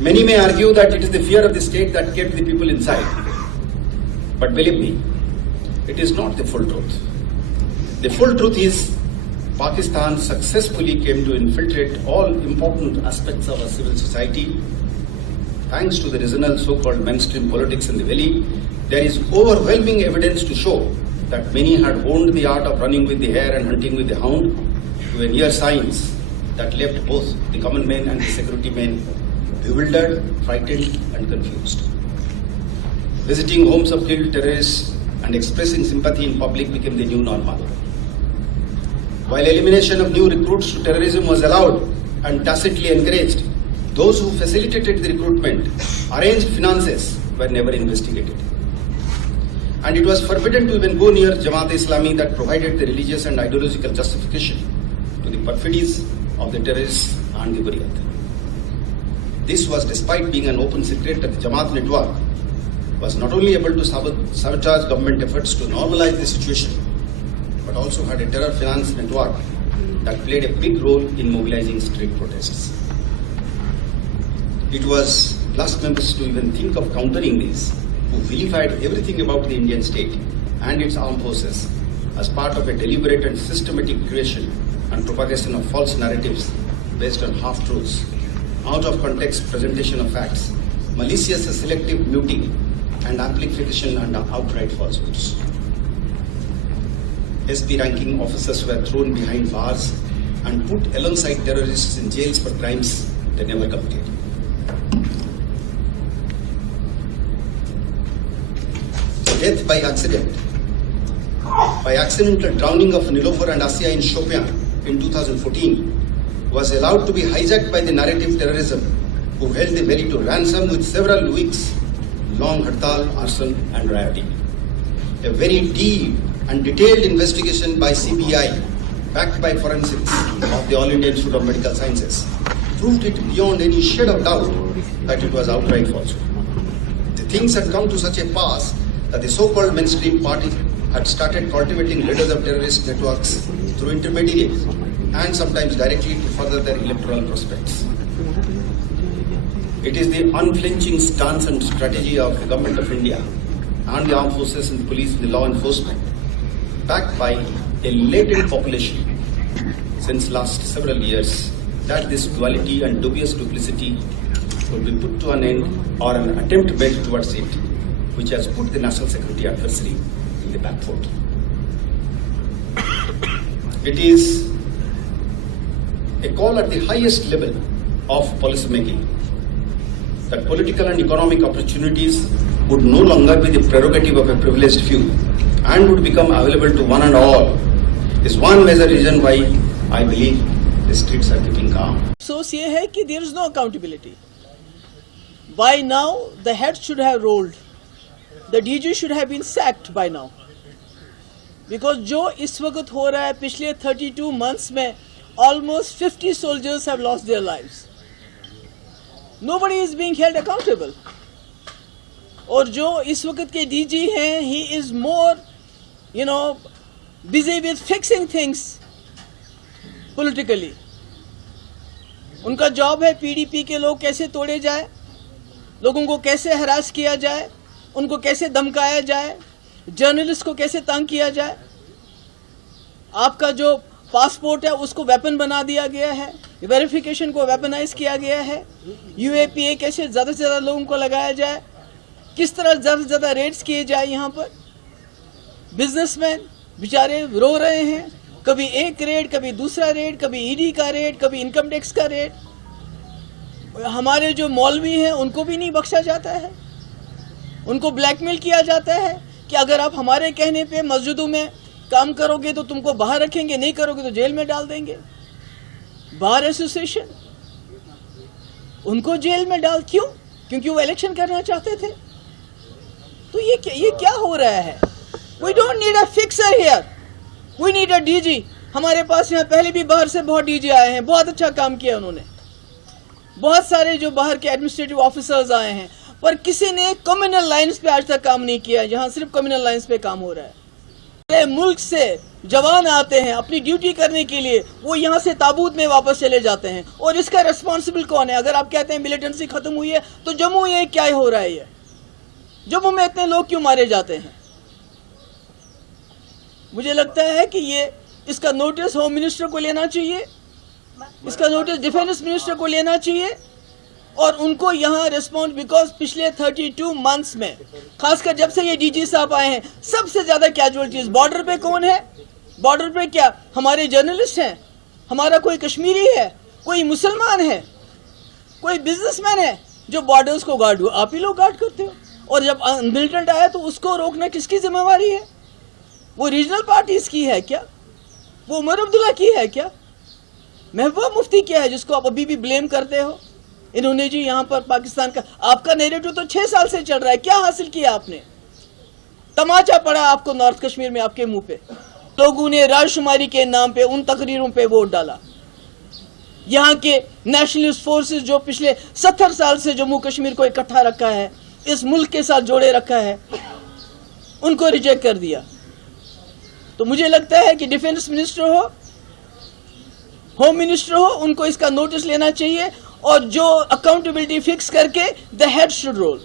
Many may argue that it is the fear of the state that kept the people inside. But believe me, it is not the full truth. The full truth is Pakistan successfully came to infiltrate all important aspects of our civil society. Thanks to the regional so-called mainstream politics in the valley, there is overwhelming evidence to show that many had honed the art of running with the hare and hunting with the hound to a near science that left both the common men and the security men bewildered, frightened and confused. Visiting homes of killed terrorists and expressing sympathy in public became the new normal. While elimination of new recruits to terrorism was allowed and tacitly encouraged, those who facilitated the recruitment, arranged finances, were never investigated. And it was forbidden to even go near Jamaat-e-Islami that provided the religious and ideological justification to the perfidies of the terrorists and the Hurriyat. This was despite being an open secret that the Jamaat network was not only able to sabotage government efforts to normalize the situation, but also had a terror finance network that played a big role in mobilizing street protests. It was class members to even think of countering this, who vilified everything about the Indian state and its armed forces as part of a deliberate and systematic creation and propagation of false narratives based on half-truths, out of context presentation of facts, malicious and selective muting, and amplification and outright falsehoods. SP ranking officers were thrown behind bars and put alongside terrorists in jails for crimes they never committed. Death by accident, by accidental drowning of Nilofer and Asya in Shopian in 2014 was allowed to be hijacked by the narrative terrorism who held the valley to ransom with several weeks long hartal, arson and rioting. A very deep and detailed investigation by CBI, backed by forensics of the All India Institute of Medical Sciences, proved it beyond any shade of doubt that it was outright falsehood. The things had come to such a pass that the so-called mainstream party had started cultivating leaders of terrorist networks through intermediaries and sometimes directly to further their electoral prospects. It is the unflinching stance and strategy of the Government of India and the armed forces and police and the law enforcement, backed by a latent population since last several years, that this duality and dubious duplicity will be put to an end or an attempt made towards it, which has put the national security adversary in the back foot. It is a call at the highest level of policy making that political and economic opportunities would no longer be the prerogative of a privileged few and would become available to one and all is one major reason why I believe the streets are keeping calm. So there is no accountability. By now, the head should have rolled. The DG should have been sacked by now. Because जो इस वक्त हो रहा है पिछले 32 months में almost 50 soldiers have lost their lives. Nobody is being held accountable. और जो इस वक्त के DG हैं, he is more, busy with fixing things politically. उनका जॉब है PDP के लोग कैसे तोड़े जाए, लोगों को कैसे हरास किया जाए, उनको कैसे धमकाया जाए, जर्नलिस्ट को कैसे तंग किया जाए. आपका जो पासपोर्ट है उसको वेपन बना दिया गया है, वेरिफिकेशन को वेपनाइज किया गया है, UAPA कैसे ज़्यादा से ज़्यादा लोगों को लगाया जाए, किस तरह ज़्यादा से ज़्यादा रेड्स किए जाए. यहाँ पर बिजनेसमैन बेचारे रो रहे हैं, कभी एक रेड, कभी दूसरा रेड, कभी ED का रेड, कभी इनकम टैक्स का रेड. हमारे जो मौलवी हैं उनको भी नहीं बख्शा जाता है, उनको ब्लैकमेल किया जाता है कि अगर आप हमारे कहने पे मस्जिदों में काम करोगे तो तुमको बाहर रखेंगे, नहीं करोगे तो जेल में डाल देंगे. बार एसोसिएशन उनको जेल में डाल, क्यों? क्योंकि वो इलेक्शन करना चाहते थे. तो ये क्या हो रहा है? We don't need a fixer here. We need a DG. हमारे पास यहाँ पहले भी बाहर से बहुत DG आए हैं, बहुत अच्छा काम किया उन्होंने. बहुत सारे जो बाहर के एडमिनिस्ट्रेटिव ऑफिसर्स आए हैं, पर किसी ने कम्युनल लाइंस पे आज तक काम नहीं किया, जहां सिर्फ कम्युनल लाइंस पे काम हो रहा है. ملک سے جوان آتے ہیں اپنی ڈیوٹی کرنے کے لیے، وہ یہاں سے تابوت میں واپس چلے جاتے ہیں، اور اس کا ریسپانسبل کون ہے؟ اگر آپ کہتے ہیں ملیٹنسی ختم ہوئی ہے تو جموں یہ کیا ہو رہا ہے؟ یہ جموں میں اتنے لوگ کیوں مارے جاتے ہیں؟ مجھے لگتا ہے کہ اس کا نوٹس ہوم منسٹر کو لینا چاہیے، اس کا نوٹس ڈیفینس منسٹر کو لینا چاہیے، اور ان کو یہاں ریسپونڈ، بیکاز پچھلے 32 منتھس میں، خاص کر جب سے یہ ڈی جی صاحب آئے ہیں، سب سے زیادہ کیجولیٹیز بارڈر پہ کون ہے؟ بارڈر پہ کیا ہمارے جرنلسٹ ہیں؟ ہمارا کوئی کشمیری ہے؟ کوئی مسلمان ہے؟ کوئی بزنس مین ہے جو بارڈرز کو گارڈ ہوا؟ آپ ہی لوگ گارڈ کرتے ہو. اور جب ملیٹنٹ آیا تو اس کو روکنا کس کی ذمہ داری ہے؟ وہ ریجنل پارٹیز کی ہے کیا؟ وہ عمر عبداللہ کی ہے کیا؟ محبوبہ مفتی کیا ہے جس کو آپ ابھی بھی بلیم کرتے ہو؟ انہوں نے جی یہاں پر پاکستان کا، آپ کا نیریٹو تو 6 سال سے چل رہا ہے، کیا حاصل کیا آپ نے؟ تماچا پڑا آپ کو نارتھ کشمیر میں، آپ کے منہ پہ. لوگوں نے رائے شماری کے نام پہ ان تقریروں پہ ووٹ ڈالا. یہاں کے نیشنلسٹ فورسز جو پچھلے 70 سال سے جموں کشمیر کو اکٹھا رکھا ہے، اس ملک کے ساتھ جوڑے رکھا ہے، ان کو ریجیکٹ کر دیا. تو مجھے لگتا ہے کہ ڈیفینس منسٹر ہو، ہوم منسٹر ہو، ان کو اس کا نوٹس لینا چاہیے، اور جو اکاؤنٹیبلٹی فکس کر کے the head should roll.